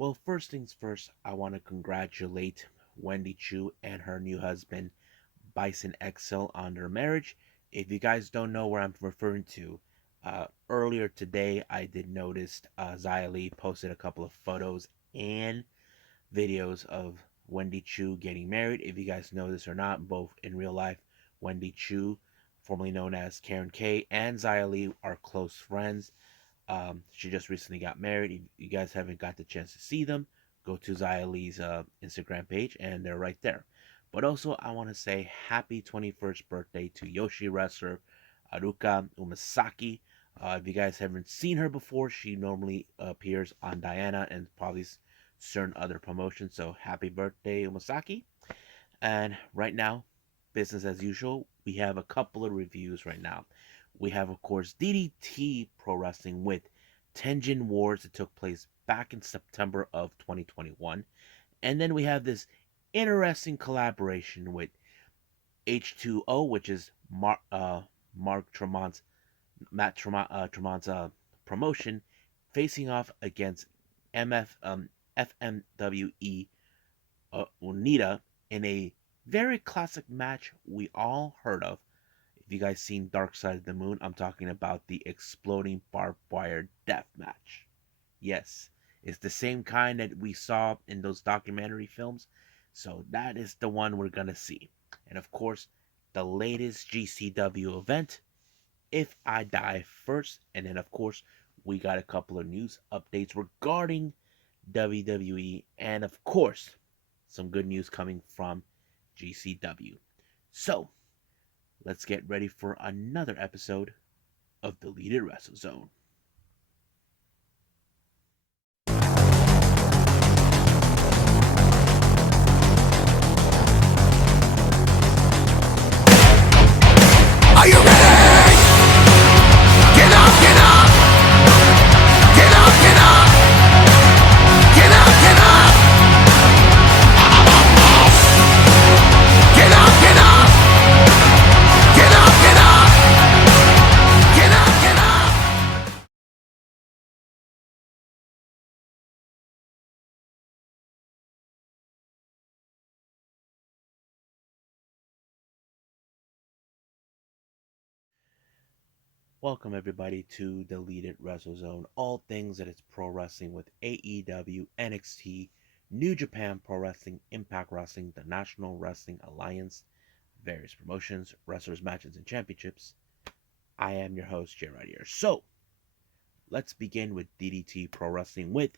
Well, first things first, I want to congratulate Wendy Chu and her new husband, Bison XL, on their marriage. If you guys don't know where I'm referring to, earlier today I did notice Xia Li posted a couple of photos and videos of Wendy Chu getting married. If you guys know this or not, both in real life, Wendy Chu, formerly known as Karen K, and Xia Li are close friends. She just recently got married. If you guys haven't got the chance to see them, go to Xia Li's Instagram page, and they're right there. But also, I want to say happy 21st birthday to Yoshi wrestler Aruka Umasaki. If you guys haven't seen her before, she normally appears on Diana and probably certain other promotions. So happy birthday, Umasaki. And right now, business as usual, we have a couple of reviews right now. We have, of course, DDT Pro Wrestling with Tenjin Wars that took place back in September of 2021. And then we have this interesting collaboration with H2O, which is Mark Tremont's, Tremont's promotion, facing off against FMW-E Onita in a very classic match we all heard of. If you guys seen Dark Side of the Moon, I'm talking about the Exploding Barbed Wire death match. Yes, it's the same kind that we saw in those documentary films. So that is the one we're gonna see. And of course, the latest GCW event, If I Die First. And then of course, we got a couple of news updates regarding WWE, and of course, some good news coming from GCW. So, let's get ready for another episode of Deleted Wrestle Zone. Are you ready? Get up, get up! Get up, get up! Get up, get up! Get up, get up! Get up, get up! Get up, get up! Welcome everybody to Deleted Wrestle Zone, all things that is pro wrestling with AEW, NXT, New Japan Pro Wrestling, Impact Wrestling, the National Wrestling Alliance, various promotions, wrestlers, matches, and championships. I am your host, Jay right here. So, let's begin with DDT Pro Wrestling with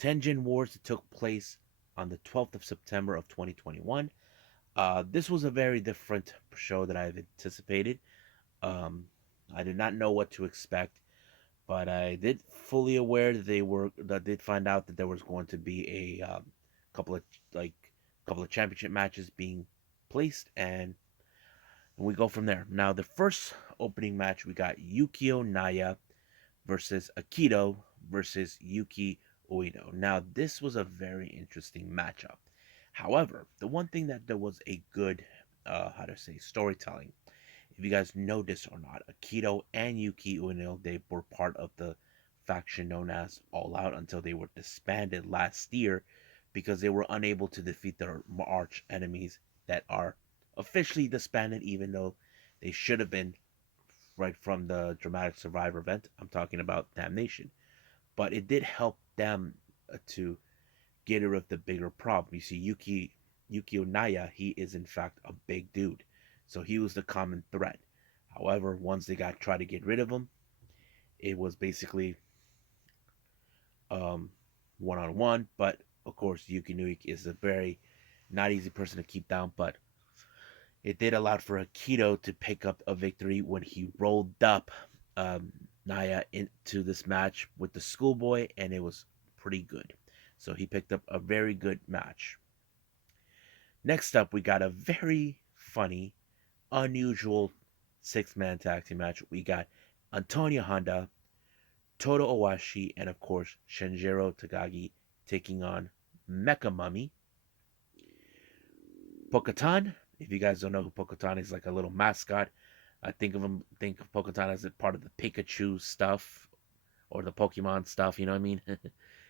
Tenjin Wars that took place on the 12th of September of 2021. This was a very different show that I've anticipated. Um, I did not know what to expect, but I did fully aware that did find out that there was going to be a couple of like couple of championship matches being placed, and we go from there. Now, the first opening match we got Yukio Naya versus Akito versus Yuki Ueno. Now, this was a very interesting matchup. However, the one thing that there was a good, how to say, storytelling. If you guys know this or not, Akito and Yuki Ueno, they were part of the faction known as All Out until they were disbanded last year because they were unable to defeat their arch enemies that are officially disbanded, even though they should have been right from the dramatic Survivor event. I'm talking about Damnation. But it did help them to get rid of the bigger problem. You see, Yukio Naya, he is in fact a big dude. So he was the common threat. However, once they got tried to get rid of him, it was basically um, one on one. But of course, Yuki Nuik is a very not easy person to keep down. But it did allow for Akito to pick up a victory when he rolled up um, Naya into this match with the schoolboy, and it was pretty good. So he picked up a very good match. Next up, we got a very funny, unusual six-man tag team match. We got Antonio Honda, Toto Owashi, and of course Shinjiro Takagi taking on Mecha Mummy. Pokotan. If you guys don't know who Pokotan is, like a little mascot. I think of Pokotan as a part of the Pikachu stuff or the Pokemon stuff. You know what I mean?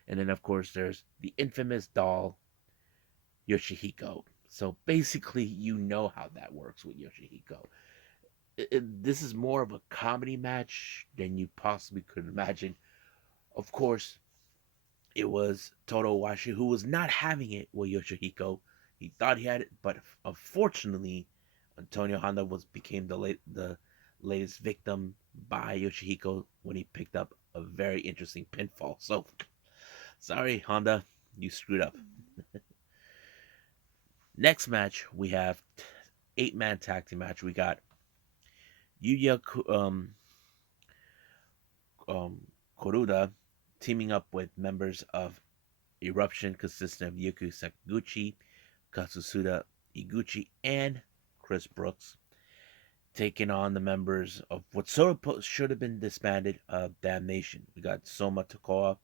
And then, of course, there's the infamous doll, Yoshihiko. So basically, you know how that works with Yoshihiko. This is more of a comedy match than you possibly could imagine. Of course, it was Toto Owashi who was not having it with Yoshihiko. He thought he had it, but unfortunately, Antonio Honda became the latest victim by Yoshihiko when he picked up a very interesting pinfall. So sorry, Honda, you screwed up. Next match we have 8-man tag team match. We got Yuya um, Koruda teaming up with members of Eruption, consisting of Yuki Sakaguchi, Katsusuda Iguchi, and Chris Brooks, taking on the members of what should have been disbanded of Damnation. We got Soma Tokoa,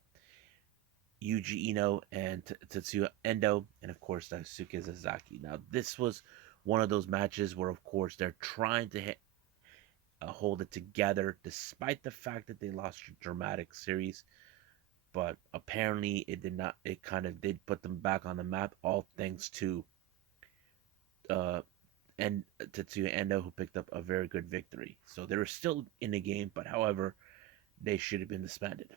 Yuji Ino, and Tetsuya Endo, and of course Daisuke Sasaki. Now, this was one of those matches where, of course, they're trying to hold it together, despite the fact that they lost a dramatic series. But apparently, it did not. It kind of did put them back on the map, all thanks to uh, and Tetsuya Endo, who picked up a very good victory. So they were still in the game, but however, they should have been disbanded.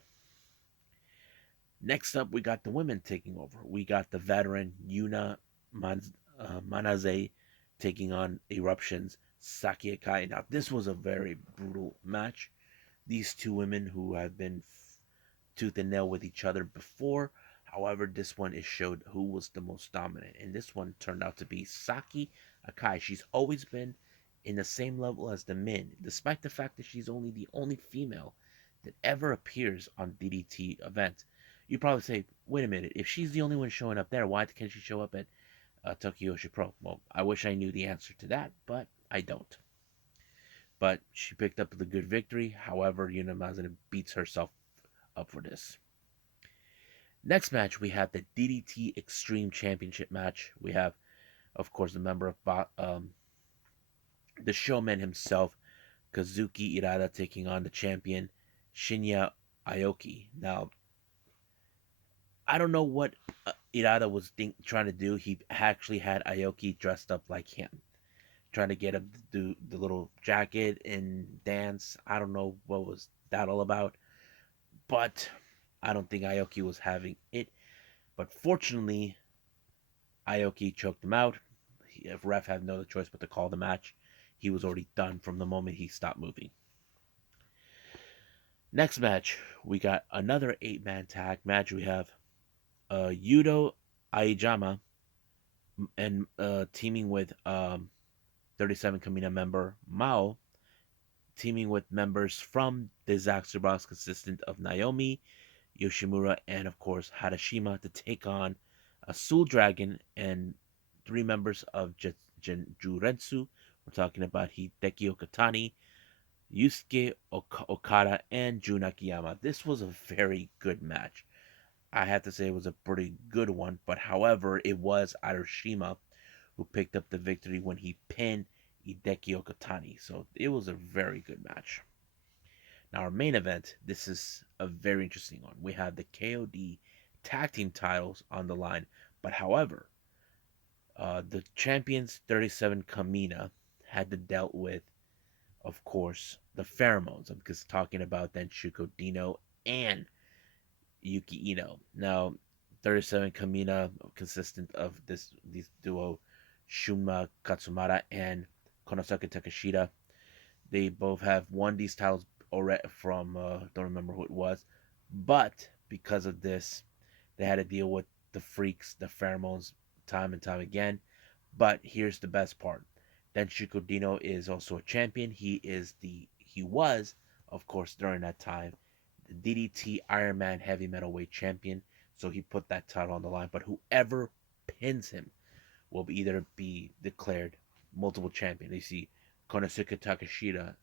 Next up, we got the women taking over. We got the veteran Yuna Manaze taking on Eruption's Saki Akai. Now, this was a very brutal match. These two women who have been tooth and nail with each other before. However, this one it showed who was the most dominant, and this one turned out to be Saki Akai. She's always been in the same level as the men, despite the fact that she's only the only female that ever appears on DDT events. You probably say, wait a minute, if she's the only one showing up there, why can't she show up at Tokyo Pro? Well, I wish I knew the answer to that, but I don't. But she picked up the good victory. However, Yuna Mazana beats herself up for this. Next match, we have the DDT Extreme Championship match. We have, of course, the member of the showman himself, Kazuki Irada, taking on the champion, Shinya Aoki. Now, I don't know what Irada was trying to do. He actually had Aoki dressed up like him, trying to get him to do the little jacket and dance. I don't know what was that all about, but I don't think Aoki was having it. But fortunately, Aoki choked him out. If ref had no other choice but to call the match, he was already done from the moment he stopped moving. Next match, we got another 8-man tag match. We have Yudo Aijama and teaming with 37 Kamina member Mao, teaming with members from Disaster Box consistent of Naomi, Yoshimura, and of course Harashima to take on a Soul Dragon and 3 members of Jurensu. We're talking about Hideki Okatani, Yusuke Okada, and Jun Akiyama. This was a very good match. I have to say it was a pretty good one, but however, it was Harashima who picked up the victory when he pinned Hideki Okatani. So it was a very good match. Now, our main event, this is a very interesting one. We have the KOD tag team titles on the line, but however, the champions 37 Kamina had to dealt with, of course, the pheromones. I'm just talking about Denshuko Dino and Yuki Ino. Now, 37 Kamina, consistent of these duo, Shunma Katsumata and Konosaka Takeshita. They both have won these titles already from don't remember who it was, but because of this, they had to deal with the freaks, the pheromones, time and time again. But here's the best part: Denshuko Dino is also a champion. He was, of course, during that time, the DDT Iron Man Heavy Metalweight Champion. So he put that title on the line. But whoever pins him will either be declared multiple champion. You see, Konosuke Takeshita,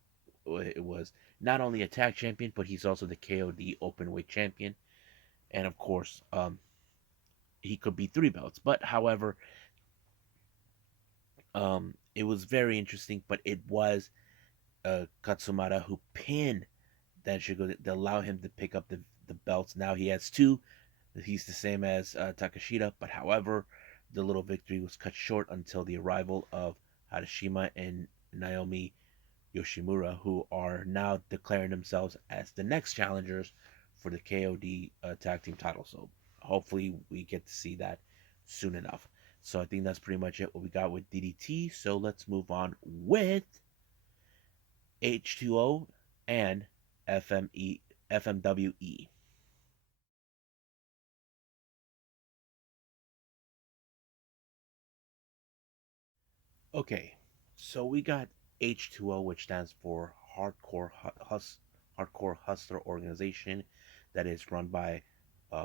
it was not only a tag champion, but he's also the KOD Openweight Champion. And of course, he could be 3 belts. But however, it was very interesting. But it was Katsumata who pinned Denshigo to allow him to pick up the belts. Now he has 2 He's the same as Takashita, but however, the little victory was cut short until the arrival of Harashima and Naomi Yoshimura, who are now declaring themselves as the next challengers for the KOD tag team title. So hopefully we get to see that soon enough. So I think that's pretty much it what we got with DDT. So let's move on with H2O and FMWE. Okay, so we got H2O, which stands for Hardcore Hustler Organization, that is run by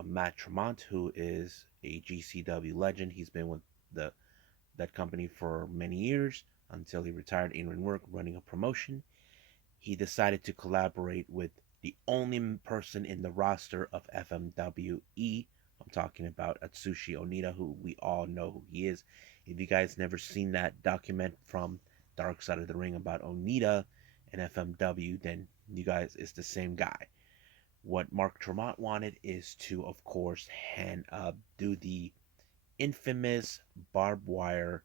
Matt Tremont, who is a GCW legend. He's been with the that company for many years until he retired in ring work running a promotion. He decided to collaborate with the only person in the roster of FMWE. I'm talking about Atsushi Onita, who we all know who he is. If you guys never seen that document from Dark Side of the Ring about Onita and FMW, then you guys, it's the same guy. What Mark Tremont wanted is to, of course, do the infamous barbed wire,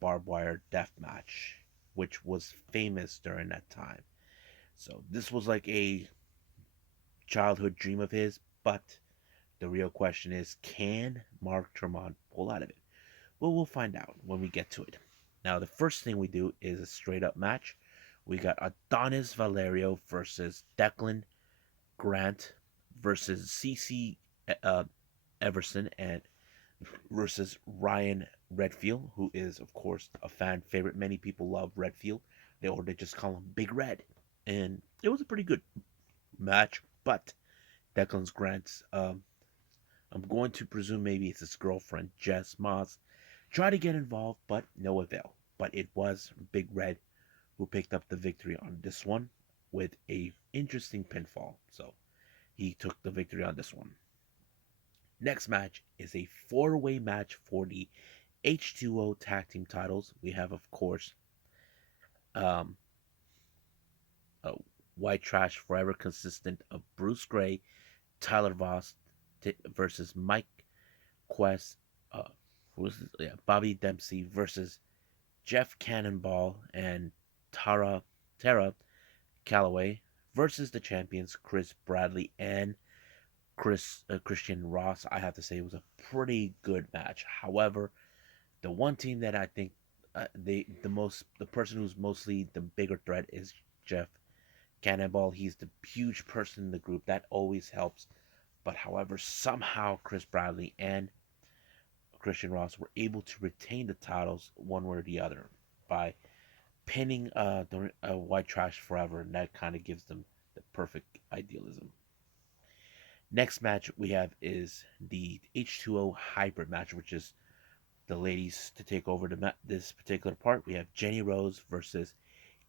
barbed wire death match, which was famous during that time. So this was like a childhood dream of his, but the real question is, can Mark Tremont pull out of it? Well, we'll find out when we get to it. Now, the first thing we do is a straight up match. We got Adonis Valerio versus Declan Grant versus CC uh, Everson and versus Ryan Redfield, who is, of course, a fan favorite. Many people love Redfield. They just call him Big Red. And it was a pretty good match, but Declan's Grant's, I'm going to presume maybe it's his girlfriend, Jess Moss, tried to get involved, but no avail. But it was Big Red who picked up the victory on this one with a interesting pinfall. So he took the victory on this one. Next match is a four-way match for the H2O tag team titles. We have, of course, um, White Trash Forever, consistent of Bruce Gray, Tyler Voss versus Mike Quest, Bobby Dempsey versus Jeff Cannonball and Tara Calloway versus the champions Chris Bradley and Christian Ross. I have to say it was a pretty good match. However, the one team that I think the person who's mostly the bigger threat is Jeff Cannonball. He's the huge person in the group that always helps. But however, somehow Chris Bradley and Christian Ross were able to retain the titles one way or the other by pinning the White Trash Forever, and that kind of gives them the perfect idealism. Next match we have is the H2O hybrid match, which is the ladies to take over this particular part. We have Jenny Rose versus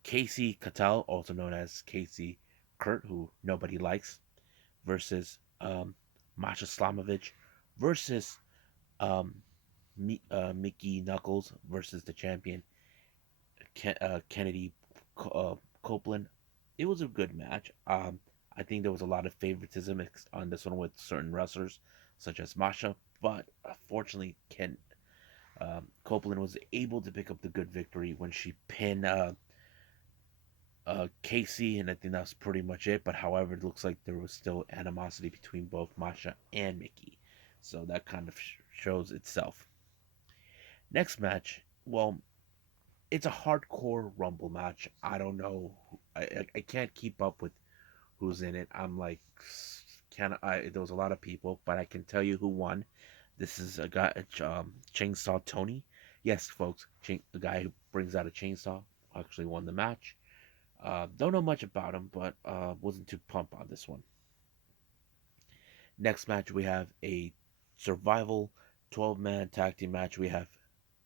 Casey Cattell, also known as Casey Kurt, who nobody likes, versus Masha Slamovich versus um, Mickey Knuckles versus the champion Kennedy Copeland. It was a good match. I think there was a lot of favoritism on this one with certain wrestlers, such as Masha, but unfortunately, Copeland was able to pick up the good victory when she pinned Casey, and I think that's pretty much it. But however, it looks like there was still animosity between both Masha and Mickey, so that kind of shows itself. Next match, well, it's a hardcore Rumble match. I don't know. I can't keep up with who's in it. I'm like, can I? There was a lot of people, but I can tell you who won. This is a guy, Chainsaw Tony. Yes, folks, the guy who brings out a chainsaw actually won the match. Don't know much about him, but wasn't too pumped on this one. Next match, we have a survival 12-man tag team match. We have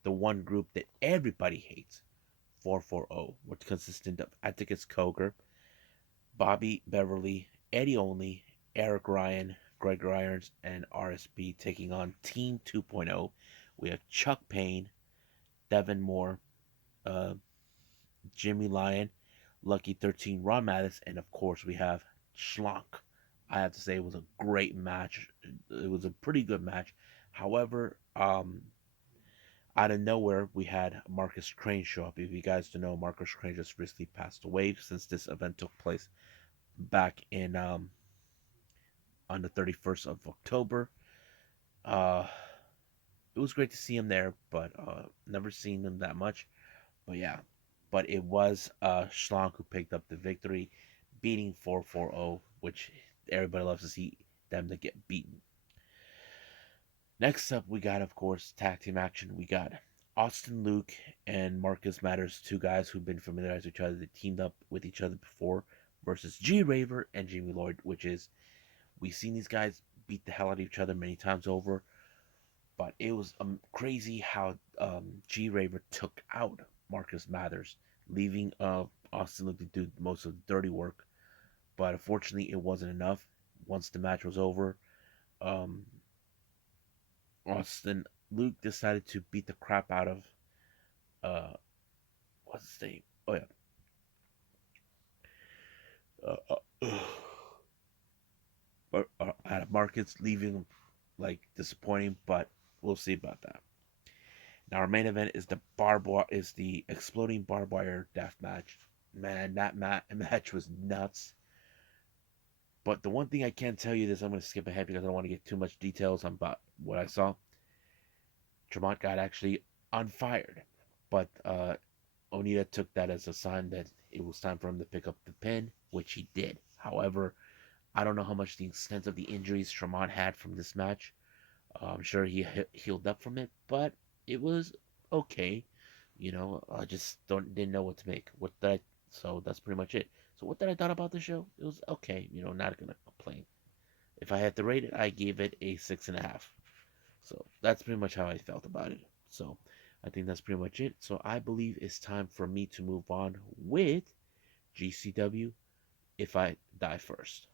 the one group that everybody hates, 440, which consisted of Atticus Cogar, Bobby Beverly, Eddie Only, Eric Ryan, Greg Irons, and RSB taking on Team 2.0. We have Chuck Payne, Devin Moore, uh, Jimmy Lyon, Lucky 13, Ron Mattis, and of course we have Schlank, I have to say it was a great match. It was a pretty good match. However, out of nowhere, we had Marcus Crane show up. If you guys don't know, Marcus Crane just recently passed away since this event took place back in on the 31st of October. Uh, it was great to see him there, but never seen him that much. But yeah, but it was Schlank who picked up the victory, beating 440, which everybody loves to see them to get beaten. Next up, we got, of course, tag team action. We got Austin Luke and Marcus Matters, two guys who've been familiarized with each other. They teamed up with each other before, versus G Raver and Jimmy Lloyd, which is, we've seen these guys beat the hell out of each other many times over. But it was crazy how G Raver took out Marcus Mathers, leaving Austin Luke to do most of the dirty work. But unfortunately, it wasn't enough. Once the match was over, um, Austin Luke decided to beat the crap out of uh, what's his name? Oh yeah, uh, out of Marcus, leaving him like disappointing. But we'll see about that. Now our main event is the exploding barbed wire death match. Man, that match was nuts. But the one thing I can tell you is I'm going to skip ahead because I don't want to get too much details about what I saw. Tremont got actually unfired, but Onita took that as a sign that it was time for him to pick up the pin, which he did. However, I don't know how much the extent of the injuries Tremont had from this match. I'm sure he healed up from it, but it was okay. I just didn't know what to make. So that's pretty much it. So what did I thought about the show? It was okay. Not gonna complain. If I had to rate it, I gave it a 6.5. So that's pretty much how I felt about it. So I think that's pretty much it. So I believe it's time for me to move on with GCW If I Die First.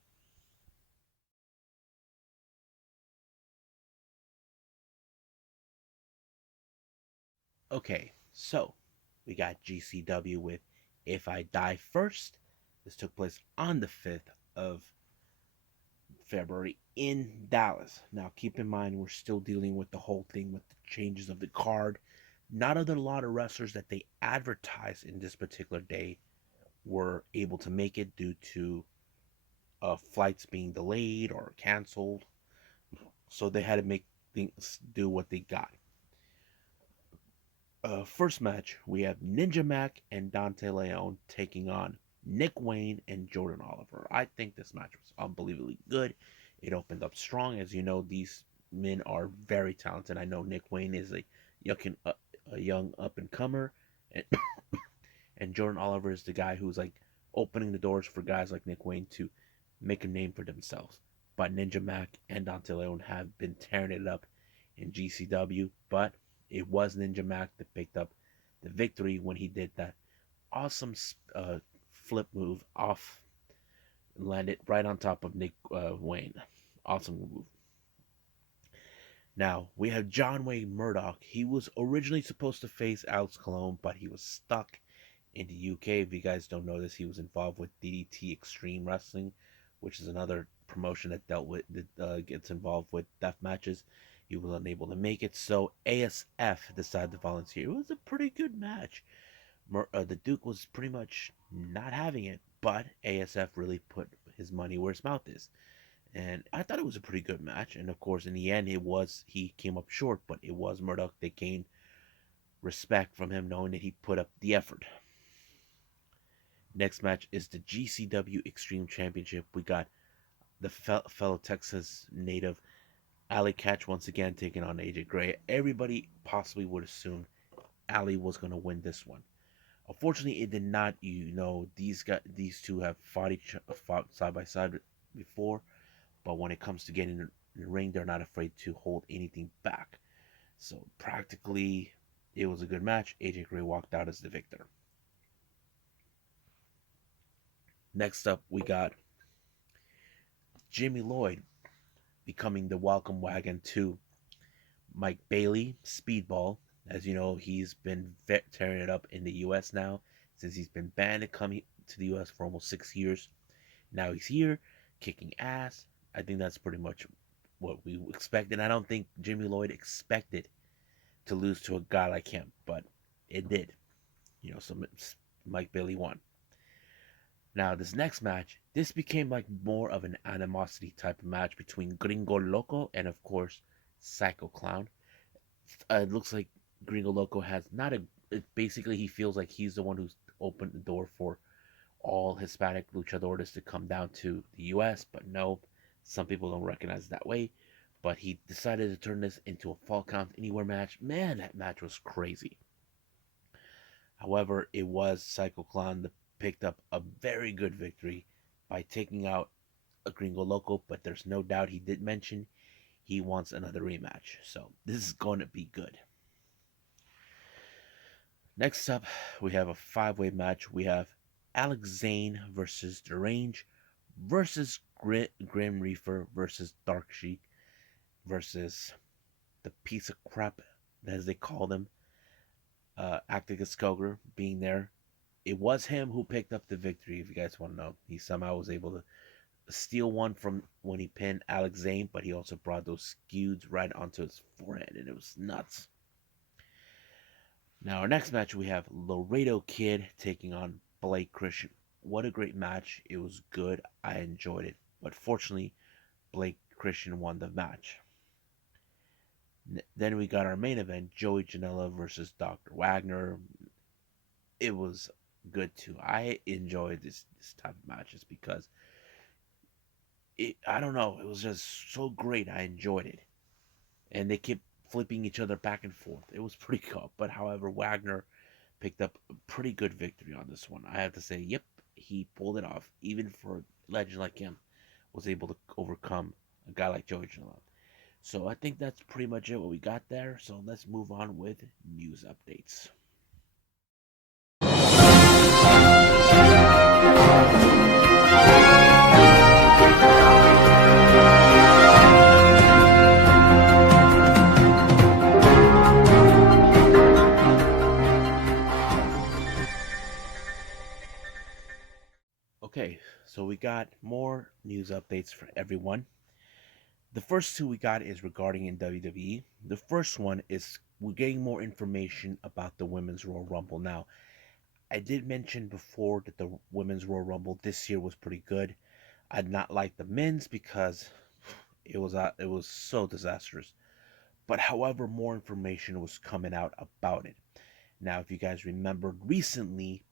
Okay, so we got GCW with If I Die First. This took place on the 5th of February in Dallas. Now, keep in mind, we're still dealing with the whole thing with the changes of the card. Not a lot of wrestlers that they advertised in this particular day were able to make it due to flights being delayed or canceled. So they had to make things do what they got. First match, we have Ninja Mac and Dante Leon taking on Nick Wayne and Jordan Oliver. I think this match was unbelievably good. It opened up strong. As you know, these men are very talented. I know Nick Wayne is a young up and comer, and, and Jordan Oliver is the guy who's like opening the doors for guys like Nick Wayne to make a name for themselves. But Ninja Mac and Dante Leon have been tearing it up in GCW, but it was Ninja Mac that picked up the victory when he did that awesome flip move off and landed right on top of Nick Wayne. Awesome move. Now we have John Wayne Murdoch. He was originally supposed to face Alex Colon, but he was stuck in the UK. If you guys don't know this, he was involved with DDT Extreme Wrestling, which is another promotion that gets involved with death matches. He was unable to make it, so ASF decided to volunteer. It was a pretty good match. The Duke was pretty much not having it, but ASF really put his money where his mouth is. And I thought it was a pretty good match. And of course, in the end, he came up short, but it was Murdoch that gained respect from him, knowing that he put up the effort. Next match is the GCW Extreme Championship. We got the fellow Texas native Ali Catch once again taking on AJ Gray. Everybody possibly would assume Ali was going to win this one. Unfortunately, it did not. These two have fought side by side before, but when it comes to getting in the ring, they're not afraid to hold anything back. So practically, it was a good match. AJ Gray walked out as the victor. Next up, we got Jimmy Lloyd becoming the welcome wagon to Mike Bailey, Speedball. As you know, he's been tearing it up in the U.S. now since he's been banned to come to the U.S. for almost 6 years. Now he's here, kicking ass, I think that's pretty much what we expected. I don't think Jimmy Lloyd expected to lose to a guy like him, but it did. So Mike Bailey won. Now this next match, this became like more of an animosity type of match between Gringo Loco and of course Psycho Clown. It looks like Gringo Loco has not a. Basically, he feels like he's the one who's opened the door for all Hispanic luchadores to come down to the U.S. But no, some people don't recognize it that way. But he decided to turn this into a Fall Count Anywhere match. Man, that match was crazy. However, it was Psycho Clown that picked up a very good victory by taking out a Gringo Loco. But there's no doubt he did mention he wants another rematch. So this is going to be good. Next up, we have a five-way match. We have Alex Zane versus Derange versus Grim Reaper versus Dark Sheik versus the piece of crap, as they call them, Acticus Koger being there. It was him who picked up the victory, if you guys want to know. He somehow was able to steal one from when he pinned Alex Zane, but he also brought those skeweds right onto his forehead, and it was nuts. Now, our next match, we have Laredo Kid taking on Blake Christian. What a great match. It was good. I enjoyed it. But fortunately, Blake Christian won the match. Then we got our main event, Joey Janela versus Dr. Wagner. It was good too. I enjoyed this type of matches because I don't know, it was just so great. I enjoyed it. And they kept flipping each other back and forth. It was pretty cool. But however, Wagner picked up a pretty good victory on this one. I have to say, yep, he pulled it off. Even for a legend like him, was able to overcome a guy like Joey Janela. So I think that's pretty much it what we got there. So let's move on with news updates. Okay, so we got more news updates for everyone. The first two we got is regarding in WWE. The first one is we're getting more information about the Women's Royal Rumble. Now, I did mention before that the Women's Royal Rumble this year was pretty good. I did not like the men's because it was so disastrous. But however, more information was coming out about it. Now, if you guys remembered recently,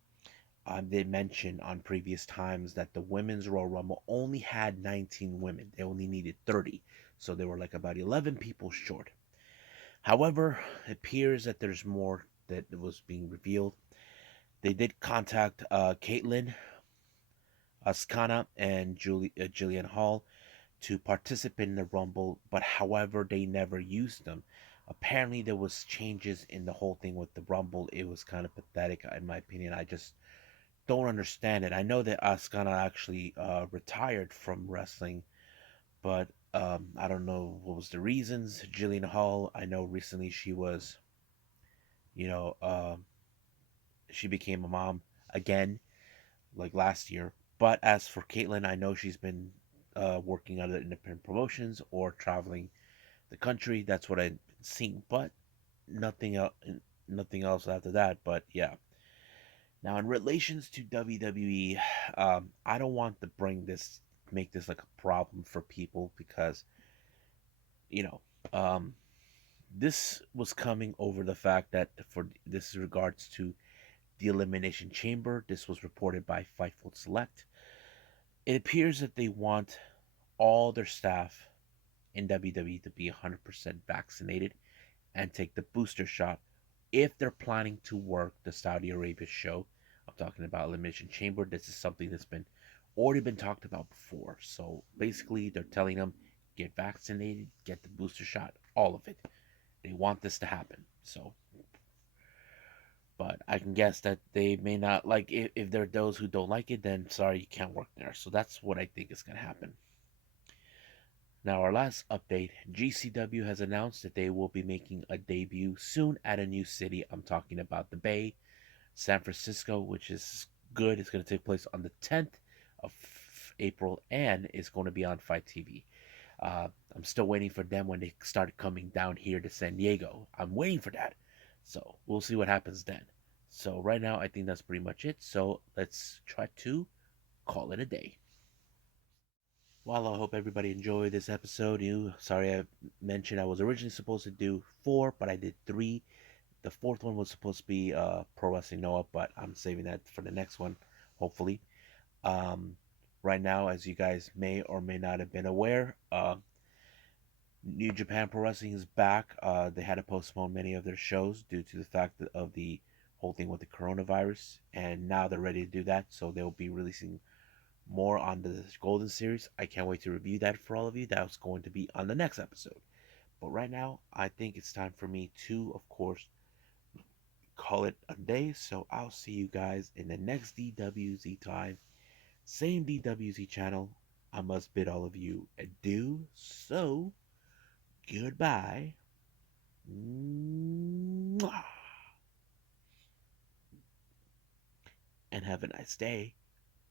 they mentioned on previous times that the women's Royal Rumble only had 19 women. They only needed 30. So they were like about 11 people short. However, it appears that there's more that was being revealed. They did contact Caitlyn, Askana, and Jillian Hall to participate in the Rumble, but however, they never used them. Apparently, there was changes in the whole thing with the Rumble. It was kind of pathetic, in my opinion. I just don't understand it. I know that Asuka actually retired from wrestling, but I don't know what was the reasons. Jillian Hall, I know recently she was, you know, she became a mom again, like last year. But as for Caitlyn, I know she's been working on independent promotions or traveling the country. That's what I've seen, but nothing else. Nothing else after that. But yeah. Now, in relations to WWE, I don't want to make this like a problem for people because, you know, um, this was coming over the fact that for this is regards to the Elimination Chamber. This was reported by Fightful Select. It appears that they want all their staff in WWE to be 100% vaccinated and take the booster shot if they're planning to work the Saudi Arabia show. I'm talking about Elimination Chamber. This is something that's been already been talked about before. So basically, they're telling them get vaccinated, get the booster shot, all of it. They want this to happen. So, but I can guess that they may not like it. If there are those who don't like it, then sorry, you can't work there. So that's what I think is going to happen. Now, our last update, GCW has announced that they will be making a debut soon at a new city. I'm talking about the Bay, San Francisco, which is good. It's going to take place on the 10th of April, and it's going to be on Fight TV. I'm still waiting for them when they start coming down here to San Diego. I'm waiting for that. So we'll see what happens then. So right now, I think that's pretty much it. So let's try to call it a day. Well, I hope everybody enjoyed this episode. Sorry I mentioned I was originally supposed to do 4, but I did 3. The fourth one was supposed to be Pro Wrestling Noah, but I'm saving that for the next one, hopefully. Um, right now, as you guys may or may not have been aware, New Japan Pro Wrestling is back. They had to postpone many of their shows due to the fact of the whole thing with the coronavirus, and now they're ready to do that. So they'll be releasing more on the Golden Series. I can't wait to review that for all of you. That's going to be on the next episode. But right now, I think it's time for me to, of course, call it a day. So I'll see you guys in the next DWZ time. Same DWZ channel. I must bid all of you adieu. So, goodbye. Mwah. And have a nice day.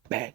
Bang.